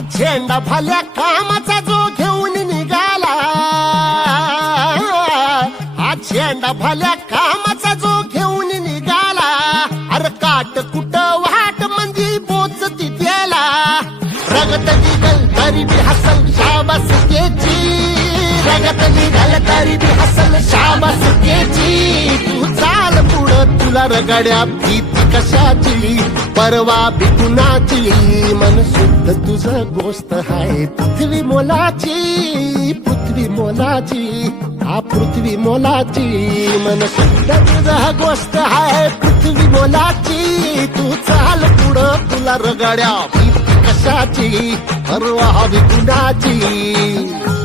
झेंडा भल्या कामाचा जो घेऊन निघाला, हा झेंडा भल्या कामाचा जो घेऊन निघाला, अरे काट कुट वाट म्हणजे पोचती त्याला, रगत निघल तरी बी हसल शाबास केची, रगत निघल तरी बी हसल शाबास केची, तू चाल पुढं तुला रगड्या भीती कशाची, परवा बी कुणाची, मन शुद्ध तुझं गोष्ट हाय पृथ्वी मोलाची, पृथ्वी मोलाची, हा पृथ्वी मोलाची, मन शुद्ध तुझं गोष्ट हाय पृथ्वी मोलाची, तू चाल पुढं तुला रगड्या भीती कशाची, परवा बी कुणाची.